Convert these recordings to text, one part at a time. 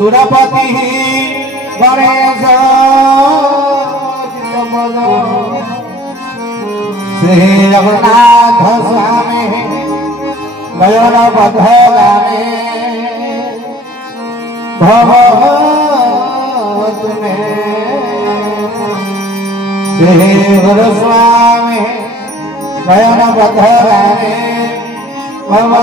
सुरपति गणेश श्री रघुनाथ स्वामी नयन बधगाने भव श्री गुरु स्वामी नयन बधगाने भव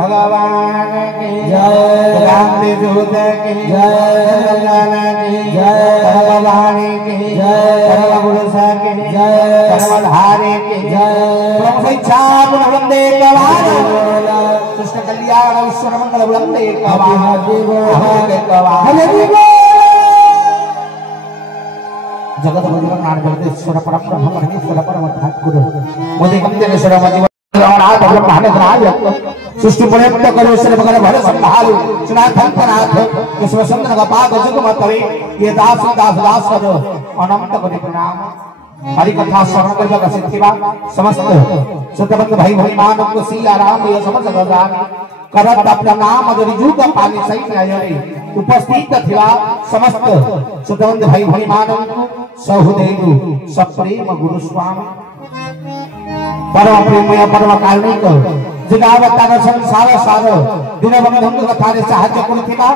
भगवान की जय, रामदेव दूत की जय, की जय, भगवानी की जय, परमपुरुष की जय, परमधारी की जय, ब्रह्मैच्छा वंदे कवान कृष्ण कल्याण ईश्वर मंगल वंदे कवान जगत बंधुर नाम जगदीश्वर परम ब्रह्म परमेश्वर परम ठाकुर मोदे कंदेश्वर मजीव नाथ ब्रह्मांड सृष्टि पर्यंत करो श्री भगवान भर संभालु सनातन नाथ केशव सुंदर गपाद जुगम करे ये दास दास दास कर अनंत कोटि प्रणाम हरि कथा श्रवण कर जग सिद्धिवा समस्त सतबंध भाई भाई मान को सिया राम ये समस्त भगवान करत अपना नाम जरि जुग पानी सहित आयरे उपस्थित थिवा समस्त सतबंध भाई भाई मान को सहुदेव सप्रेम गुरु स्वामी परम प्रेमय परम कारुणिक जिगावतार संसार सार दीनबंधु कथारे साहाय्य करुथिबा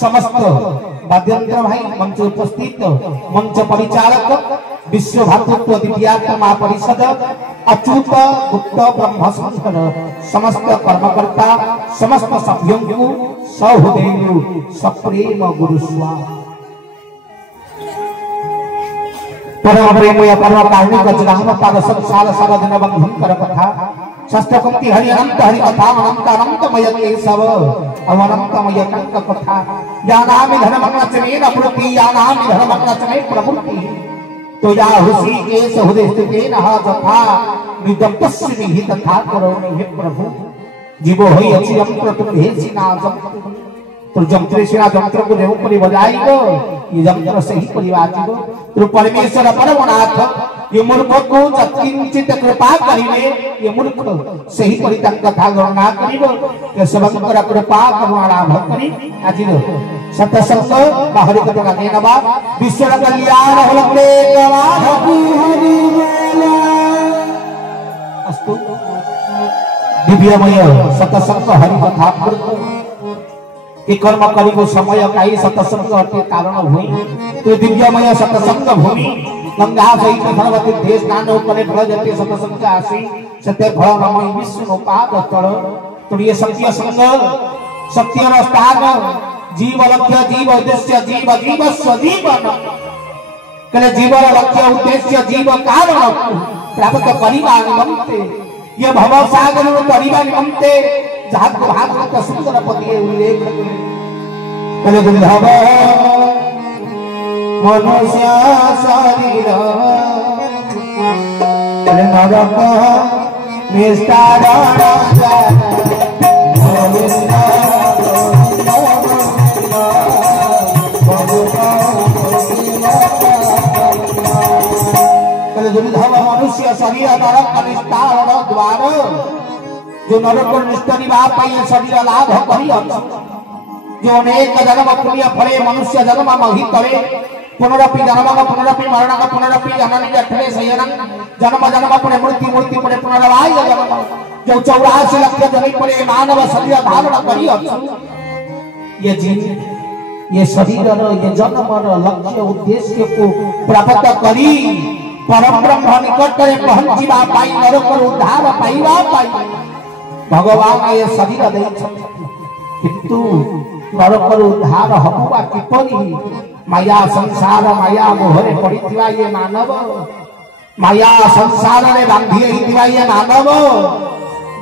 समस्त वाद्यंत्र भाई मंच उपस्थित मंच परिचालक विश्व भातृत्व द्वितीयात्मा परिषद अच्युत गुप्त ब्रह्म संस्कर समस्त कर्मकर्ता समस्त सभ्यों को सहुदेव सप्रेम गुरु स्वामी परम प्रेमय परम कारुणिक जिगावतार संसार सार दीनबंधु कथा षष्ठपंक्ति हरि अनंत हरि कथा अनंत अनंतमय केशव अनंतमय कंक कथा यानामि धर्ममचमेन प्रवृत्ति यानामि धर्ममचमे प्रवृत्ति तो या हुसी केश हृदय स्थितेन तथा निदप्तस्मि हि तथा करोमि हे प्रभु जीवो होई अछि यंत्र तुम भेसी नाजम तो जंत्र से जंत्र को देव पर बजाइबो ये जंत्र से ही परिवाजिबो तो परमेश्वर परमनाथ ये मूर्ख को किंचित कृपा करिले ये मूर्ख से ही परितन कथा गणना करिबो के सबंकर कृपा करुणा लाभ करि आजिरो सतसंग बाहरी कथा देनबा विश्व कल्याण होलते गवाह हरि मेला अस्तु दिव्यमय सतसंग हरि कथा कि कर्म करिबो समय काई सतसंग अति कारण हुई तो दिव्यमय सतसंग भूमि गंगा सहित भगवती देश स्नान करे फल जते सतसंग आसी सत्य फल नमो विष्णु पाद तळ तो ये सत्य संग सत्य र स्थान जीव लक्ष्य जीव उद्देश्य जीव जीव स्वजीवन कले जीव लक्ष्य उद्देश्य जीव कारण प्राप्त करिबा निमंते ये भव सागर करिबा निमंते जहाँ भागवत सुंदर पद उल्लेख कले दुर्लभ मनुष्य शरीर कले नरक निष्ठार कले दुर्लभ मनुष्य शरीर नरक निष्ठार द्वार जो नरक निष्ठा पाई शरीर लाभ करी जो अनेक जन्म पुण्य फले मनुष्य जन्म मही करे पुनरपि जन्म पुनरपि मरण पुनरपि जननी जठरे शयनं जन्म जन्म पुनः मृत्यु मृत्यु पुनः पुनरवाय जन्म जो 84 लाख जन्म पुनः मानव शरीर धारण करी ये जीव ये शरीर ये जन्म लक्ष्य उद्देश्य को प्राप्त करी परम ब्रह्म निकट रे पहुंचीबा पाई नरक उद्धार पाइबा पाई भगवान ये शरीर दे किंतु नरक उद्धार हबुआ किपरि माया संसार माया मोहरे पड़िथिबा ये मानव माया संसार रे बांधी हिथिबा ये मानव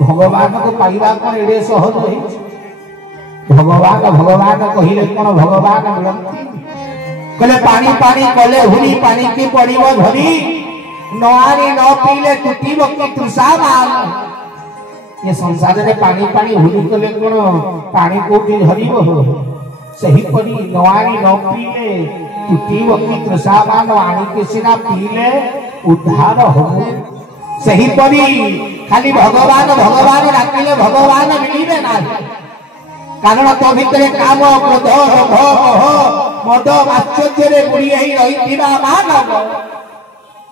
भगवान को पाइबा कोन एडे सहज होई भगवान भगवान कहिले कोन भगवान मिलंती कले पानी पानी कले हुली पानी की पड़िबो धरी नआरी न पीले टूटीबो की तृषा मान ये संसार रे पानी पानी हुली कले कोन पानी कोठी धरिबो सही परी नवाणी न पीले टूटी वकी तृषावान आनी के सिना पीले उद्धार हो सही परी खाली भगवान भगवान डाकिले भगवान मिलिबे ना कारण तो भितर काम क्रोध लोभ मोह मद आश्चर्य रे बुड़ी ही रहिथिबा मानव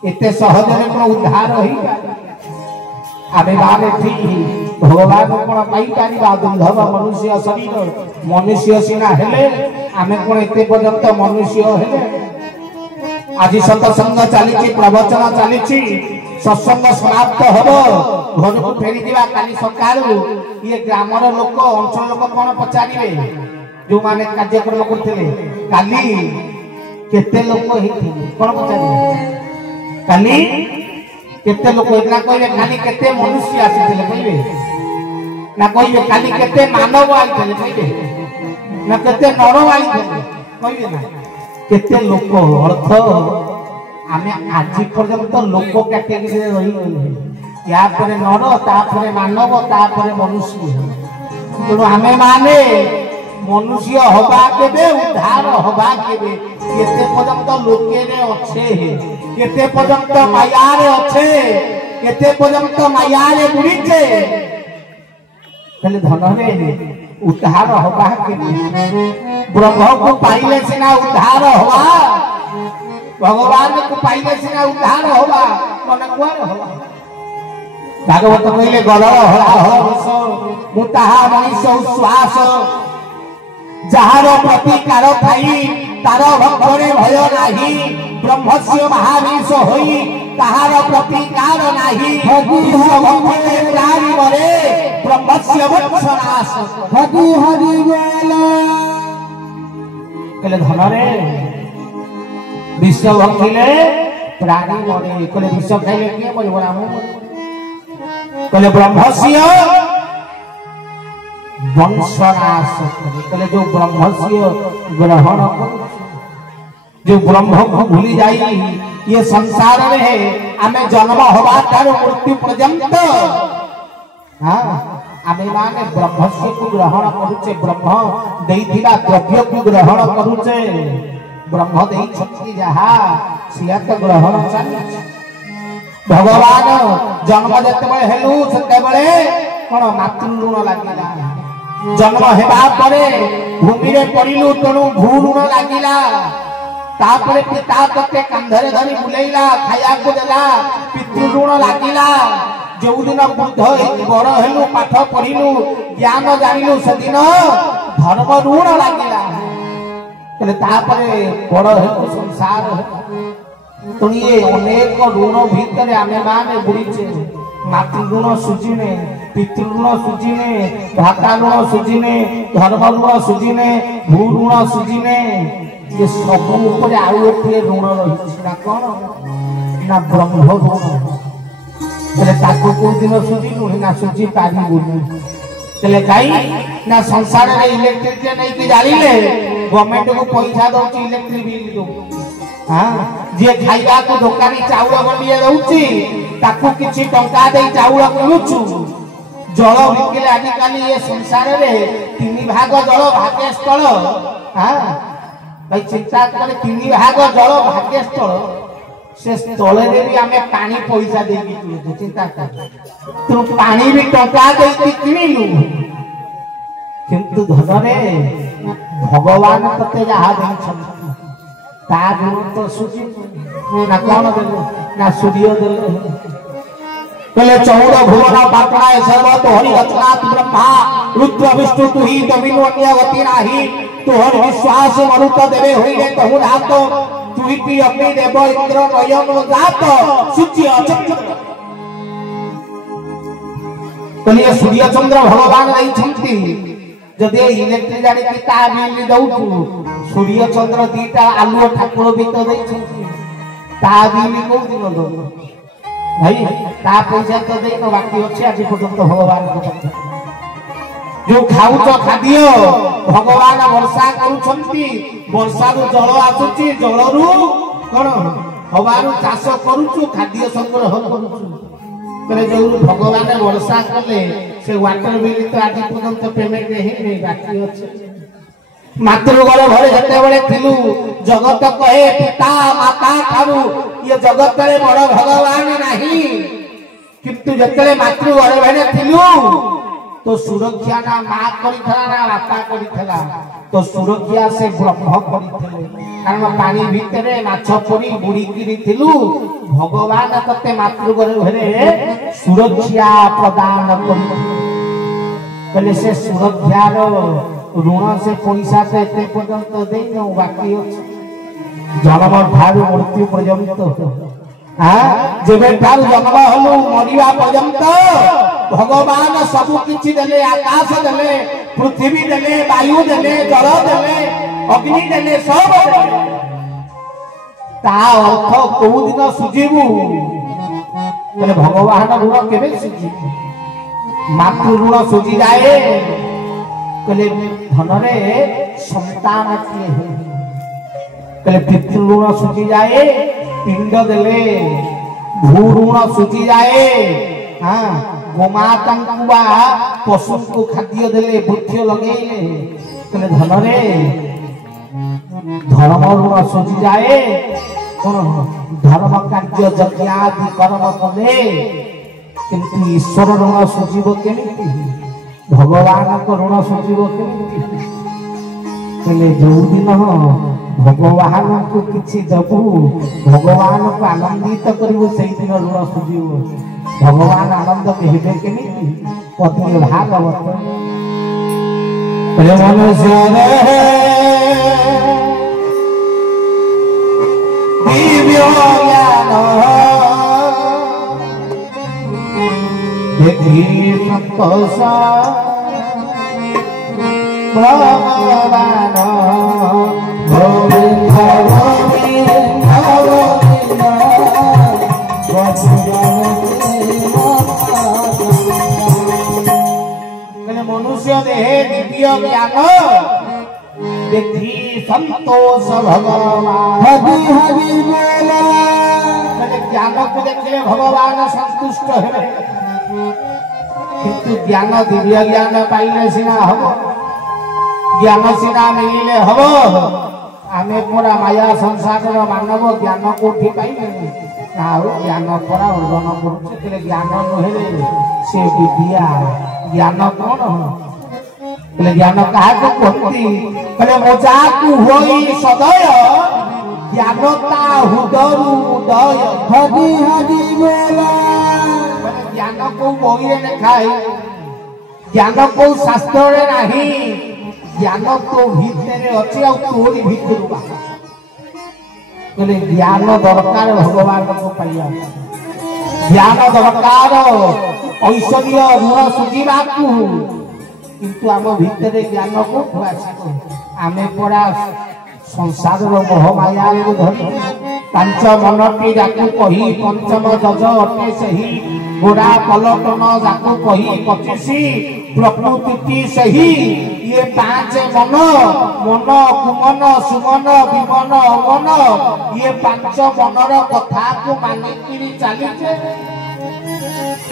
एते सहज रे कोन उद्धार होई आमे बारे थी भगवान कोन पाई पारिबा दुर्लभ मनुष्य शरीर मनुष्य सिना हेले आमे कोन एते पर्यंत मनुष्य हेले आज सत्संग चली प्रवचन चली सत्संग समाप्त हबो घर को फेरी दिबा काली सकाळू ये ग्रामर लोक अंचल लोक कोन पचारिबे जो माने कार्यक्रम करथिले काली केते लोक हेथि कोन पचारिबे काली केते लोक इतना कहले काली केते मनुष्य आसीथिले कहले ना कहले काली केते मानव आइथिले कहले ना केते नर आइथिले कहले ना केते लोक अर्थ आमे आज पर्यंत लोक कैटेगरी रे रही गई या परे नर ता परे मानव ता परे मनुष्य तो आमे माने मनुष्य हबा केबे उद्धार हबा केबे केते पर्यंत लोके रे अच्छे केते पर्यंत माया रे अच्छे केते पर्यंत माया रे बुड़ीचे तले धन रे उद्धार हबा केबे ब्रह्म को पाइले सिना उद्धार हबा भगवान को पाइले सिना उद्धार होबा मन कुआर होबा भागवत कहले गल हला हस मुताहा मनुष्य श्वास जहार प्रतिकार थाई तार भक्तरे भय नाही ब्रह्मस्य महावीर होई ताहार प्रतिकार नाही भक्तरे प्राणी मरे ब्रह्मस्य वत्सनाश हरि हरि बोल कहले धन रे विश्व भक्षिले प्राणी मरे कहले विश्व खाइले के मरे राम कहले ब्रह्मस्य वंशनाश कहले जो ब्रह्मस्य ग्रहण जो ब्रह्म को भूली जाई ये संसार में आमे जन्म होबा तार मृत्यु पर्यंत हां आमे माने ब्रह्मस्य को ग्रहण करूचे ब्रह्म देइथिबा द्रव्य को ग्रहण करूचे ब्रह्म देई छक्ति जहा सिया तो ग्रहण चली भगवान जन्म जते बळे हेलु सते बळे कोन मातृ ऋण लागिला जन्म हेबा परे भूमि रे पड़िलु तणु भू ऋण लागिला तापरे पिता तते कंधरे धरी बुलेइला खाया को देला पितृ ऋण लागिला जो दिन बुद्ध बड़ हेलु पाठ पढिलु ज्ञान जानिलु सदिन धर्म ऋण लागिला तले तापरे बड़ हेतु संसार तो ये अनेक ऋण भीतर आमे माने बुड़ीचे मातृ ऋण सुजिने पितृ ऋण सुजिने भ्राता ऋण सुजिने धर्म ऋण सुजिने भू ऋण सुजिने ये सब ऊपर आउ एते ऋण रही ना कोन ना ब्रह्म ऋण तले ताको को दिन सुजिनु ना सुजि पारिबुनी तले काई ना संसार रे इलेक्ट्रिक जे नै कि जालिले गवर्नमेंट को पैसा दउची इलेक्ट्रिक बिल दो हां जे खाइबा को दुकानी चाउल गंडिए रहउची ताकू किछि टंका देई चाउल किनुछु जल बिकिले आदि काली ये संसार रे तीन भाग जल भाग्य स्थल हां भाई चिंता करे तीन भाग जल भाग्य स्थल से स्थल रे भी हमें पानी पैसा देकी तू चिंता कर तू पानी भी टंका देई किनिलु किंतु धन रे भगवान तते जहा देछन ता गुण तो सुचि ना कोन देलु ना सूर्य देलु कहले 14 भुवन पाटनाय सर्व तोहरी रचनात ब्रह्मा रुद्र विष्णु तुही दबिनु अन्य गति नाही तोहर विश्वास मरुत देवे होइले तहु रात तुही की अग्नि देव इंद्र नयन जात सूर्य चंद्र कहले सूर्य चंद्र भगवान रही छंती जदे इलेक्ट्रिक गाड़ी की ता बिल दउछु सूर्य चंद्र दीटा आलू ठाकुर भी तो दई छंती ता बिल को दिन दो भाई ता पैसा तो दे तो बाकी अछि आज पर्यंत भगवान को जो खाउछ खाद्य भगवान वर्षा करूछंती वर्षा रो जल आसुची जल रु कोन हवारु चाष करूछु खाद्य संग्रह करूछु करे जो भगवान वर्षा कले से वाटर बिल तो आज पर्यंत पेमेंट नहीं बाकी अछि मातृगर घरे जिते थिलु जगत कहे पिता माता ठारू ये जगत रे बड़ भगवान नहीं किंतु जिते मातृगर भेड़े थिलु तो सुरक्षा ना माँ करिथला ना बापा करिथला तो सुरक्षा से ब्रह्म करिथले कारण पानी भितरे माछ परी बुड़ी किरी थिलु भगवान तते मातृगर घरे सुरक्षा प्रदान करिथले कहले से सुरक्षा रो ऋण से पैसा से एते पर्यंत देनो बाकी जन्म ठारू मृत्यु पर्यंत जेबे ठारू जन्म हलु मरिवा पर्यंत भगवान सब किछि देले आकाश देले पृथ्वी देले वायु देले जल देले अग्नि देले सब देले ता अर्थ को दिन सुजीबु कहले भगवान ऋण केबे सुजीबु मातृ ऋण सुजी जाए कहले धन रे संतान किए कहले पितृ ऋण सुझी जाए पिंड देले भू ऋण सुझी जाए हाँ गोमाता पशु को खाद्य देले वृक्ष लगे कहले धन रे धर्म ऋण सुझी जाए धर्म कार्य यज्ञ आदि कर्म कले किंतु ईश्वर ऋण सुझीब केमिति भगवान को ऋण सुझीब केमिति कहले जो दिन भगवान को किछि दबु भगवान को आनंदित करिवो सेहि दिन ऋण सुझीबो भगवान आनंद हेबे केमिति पति भागवत कहले मनुष्य रे दिव्य ज्ञान देखी संतोष भगवान मनुष्य देहे दिव्य ज्ञान देखी संतोष भगवान ज्ञान को देखले भगवान संतुष्ट हेबे किंतु ज्ञान दिव्य ज्ञान पाइले सिना हबो ज्ञान सिना मिलिले हबो आमे पूरा माया संसार मानव ज्ञान कोठी पाइले ना ज्ञान पूरा अर्जन करूचे तले ज्ञान नहेले से विद्या ज्ञान कोन तले ज्ञान काहा को कहती कहले मोजा को होई सदय ज्ञानता हुदरु उदय हरि हरि बोला ज्ञान को बही लिखाई ज्ञान को शास्त्र रे नहीं ज्ञान तो भीतर अच्छी तोरी भीतर कहले ज्ञान दरकार भगवान को पाइया ज्ञान दरकार ऐश्वर्य ऋण सुझीबा किंतु आम भीतर ज्ञान को आमे पड़ा संसार मोह माया धरी पांच मनटी जाकू कही पंचम जज अटे सही गोड़ा पलटन जाकू कही 25 प्रकृति सही ये पांच मन मन कुमन सुमन विमन अमन ये पांच मनर कथा को मानिकी चलीचे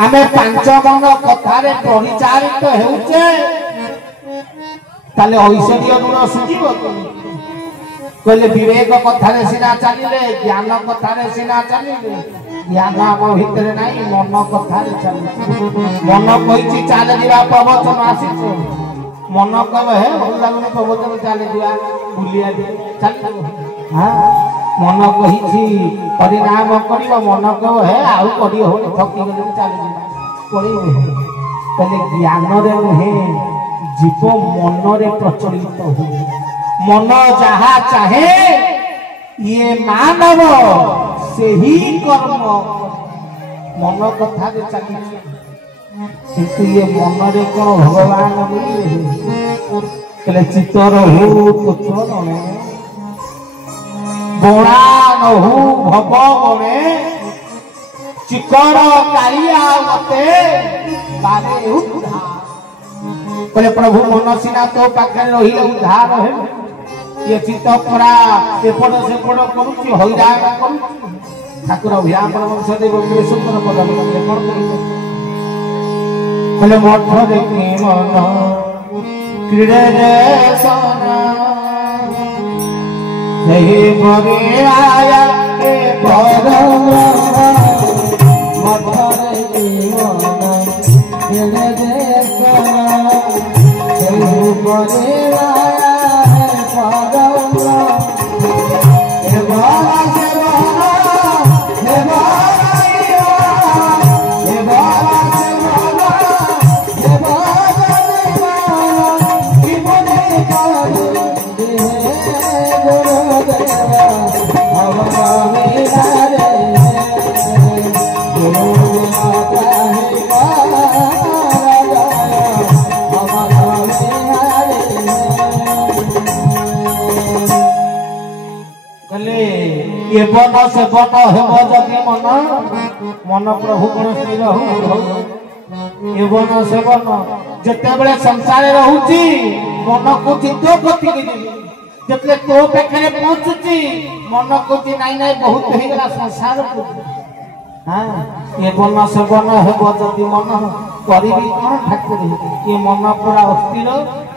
आमे पांच मन कथार परिचालित हेउचे ताले ऐश्वर्य ऋण सुझीब कहले विवेक कथारे सिना चलिले ज्ञान कथारे सिना चलिले ज्ञान आम भितर नहीं मन कथारे चली मन कही चल जा प्रवचन आसी मन कह हे भल लगुनि प्रवचन चली जा बुलिया चल हाँ मन कही परिणाम कर मन कह हे आउ कर थकी गले चली कहले ज्ञान नुहे जीव मन रे प्रचलित हो मन जहा चाहे ये मानव से ही कर्म मन कथा चली किंतु ये मन रे कौन भगवान बोले चितर हो तुच्छ बोणा नहु भव बणे चिकर कालिया मते बारे उद्धार बोले प्रभु मन सिना तो पाखे रही उद्धार है ये चित्त परा एपट सेपट करुच्ची हैरान करुच्ची ठाकुर अभिराम वंश देव सुंदर पदम बोले मठ देखी मन क्रीड़े सन नहीं मरे आया के परम मथरे जीवन तेरे देखा नहीं मरे आया के परम हे बाबा से बाबा हे बाबा हे बाबा से बाबा हे बाबा की मने कारू ये बन से बन हेब जदि मन मन प्रभु कौन स्थिर ये बन से बन जिते बड़े संसार रोची मन को चिंता गति जितने तो पाखे पहुंचुची मन को नाई नाई बहुत हो गला संसार को हाँ ये बन से बन हेब जदि मन करी कौन ठाकुर ये मन पूरा अस्थिर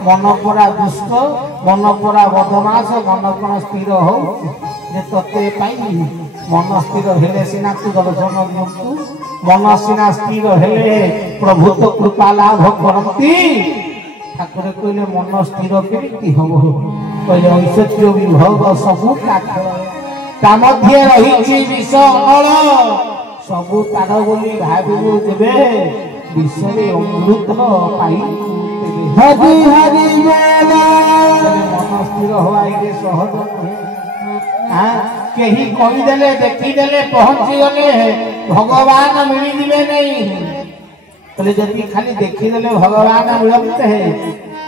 मन पूरा दुष्ट मन पूरा बदमाश मन कौन स्थिर हो तत्ते मन स्थिर हेले सीना तू दर्शन दियंतु मन सीना स्थिर हेले प्रभु तो कृपा लाभ करती ठाकुर कहले मन स्थिर केमिति हबो कहले ऐश्वर्य विभोग सबु ता मध्य रहिछि विष अनल सबु तार बोली भाबिबु जेबे विषरे अमृत पाई हरि हरि मन स्थिर होइले सहज नहे कहीं कहीदेले देखीदेले पहुंची गले भगवान मिलिबे नहीं बोले जदि खाली देखीदेले भगवान मिलते है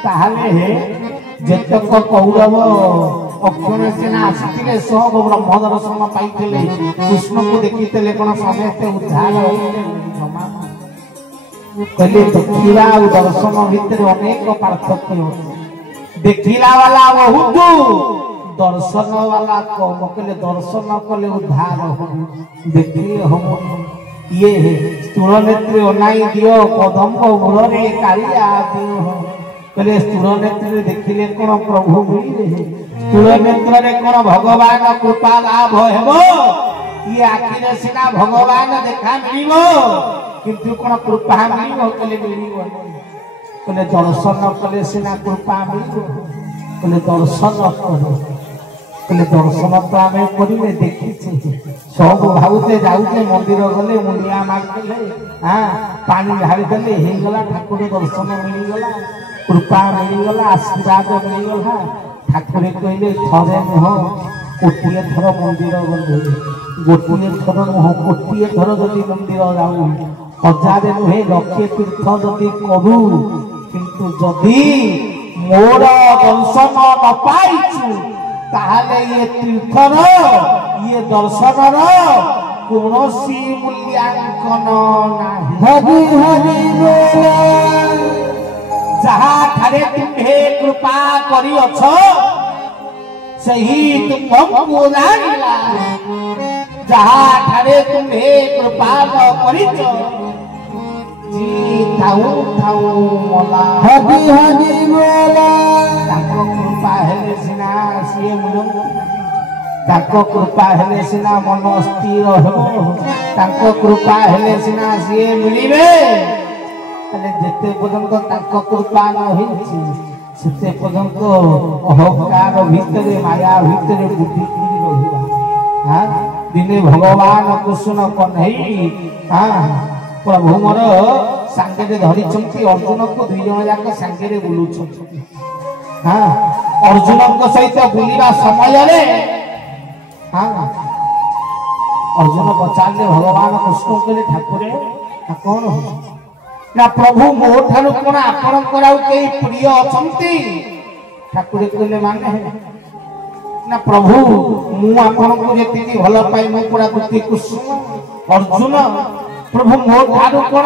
ताहले जेतक कौरव अक्षण सेना आसिले सब ब्रह्म दर्शन पाइले कृष्ण को देखीते कौन समस्त उद्धार कहले देखिला दर्शन भितर अनेक पार्थक्य देखिला वाला बहुत दर्शन वाला कम कले दर्शन कले उद्धार हो देखिए हम ये स्थूल नेत्र अनाई दियो कदम्ब मूलरे कालिया दियो कले स्थूल नेत्र देखिले कोन प्रभु मिले स्थूल नेत्र रे कोन भगवान कृपा लाभ हेबो ये आखिरे सिना भगवान देखा मिलिबो किंतु कोन कृपा मिलिबो कले मिलिबो कले दर्शन कले सिना कृपा मिलिबो कले दर्शन करो दर्शन तो आम करे देखी सब भावते जाऊे मंदिर गले मुंडिया मारते हाँ पानी ढालीदे होगला ठाकुर दर्शन मिलगला कृपा मिलगला आशीर्वाद मिलगला ठाकुर कहले थरे नुह कोटिए थर मंदिर गले गोटे थर नुह कोटिए थर जदि मंदिर जाऊ हजार नुहे लक्षे तीर्थ जदि करू किंतु जदि मोर दर्शन न पाइछु ताहले ये तीर्थर ये दर्शनर कौनसी मूल्यांकन नहीं हरि हरि जहा ठारे तुम्हे कृपा करी अछ सही तुमको जानिला जहा ठारे तुम्हे कृपा न करिछ जी थाऊ थाऊ मला हरि हरि बोला ताको कृपा हेले सिना सिए मुलंग ताको कृपा हेले सिना मन स्थिर हो ताको कृपा हेले सिना सिए मिलिबे तले जेते पर्यंत ताको कृपा न होइछि सेते पर्यंत अहंकार भितरे माया भितरे बुद्धि किरी रहिबा हां दिने भगवान कृष्ण कन्हई हां प्रभु मोर सांगे धरी अर्जुन को दुई जन जाक सांगे बुलू हाँ अर्जुन सहित बुलवा समय हाँ अर्जुन पचारे भगवान कृष्ण कहले ठाकुरे कौन हो ना प्रभु मो ठार कौन आपणकर प्रिय अच्छा ठाकुरे कहले माने ना प्रभु मुझे जी भल पाई मुझा गोटे कृष्ण अर्जुन प्रभु मो ठार कौन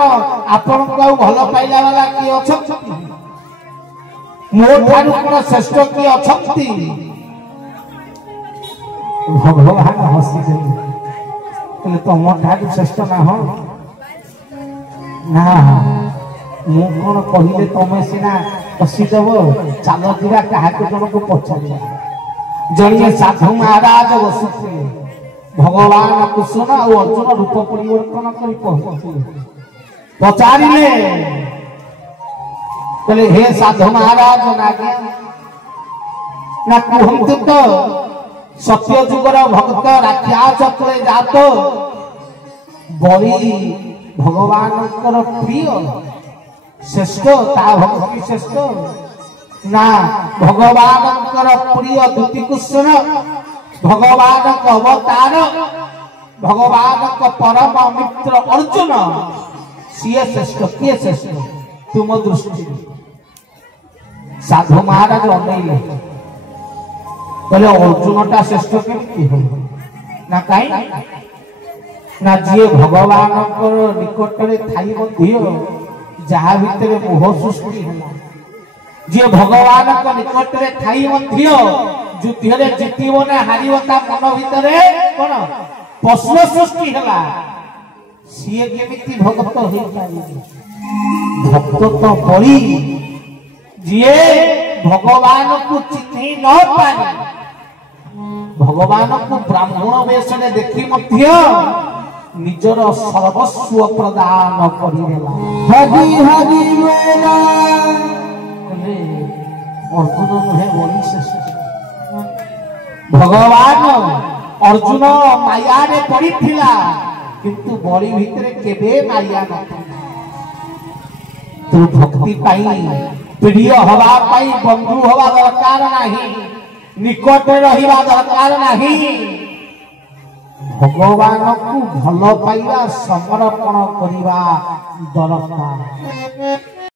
आपण भल पाइला वाला किए अच्छा मो ठार कौन श्रेष्ठ किए अच्छा भगवान हसी तुम ठार श्रेष्ठ ना हो ना मु कौन कहले तुम सीना हसीदेव चल जा क्या जन को पचार जड़िए साधु महाराज बसुते भगवान कृष्ण और अर्जुन रूप परिवर्तन कर पचारे बोले हे साधु महाराज ना कहतु तो सत्य जुगर भक्त राख्यास कुले जात बड़ी भगवान प्रिय श्रेष्ठ ता भक्ति श्रेष्ठ ना भगवान प्रिय दूती कृष्ण भगवान अवतार भगवान परम मित्र अर्जुन सीए श्रेष्ठ किए श्रेष्ठ तुम दृष्टि साधु महाराज अनैले बोले अर्जुन टा श्रेष्ठ केमती हो ना कहीं ना जी भगवान निकट में थाई जहा भितर मोह सृष्टि है जी भगवान निकट में थाई युद्ध में जीतब ना हार मन भितर कौन प्रश्न सृष्टि है सी केमी भक्त हो भक्त तो बड़ी जी भगवान को चिन्ह न पाए भगवान को ब्राह्मण वेश में देखी निजर सर्वस्व प्रदान करदेला हरि हरि बोला अर्जुन नुहे बड़ी श्रेष्ठ भगवान अर्जुन माया रे पड़ी थिला किंतु बड़ी भितरे केबे माया नथिला तू भक्ति पाई प्रिय हवा पाई बंधु हवा दरकार नहीं निकट रहिबा दरकार नहीं भगवान को भल पाइबा समर्पण करिबा दरकार।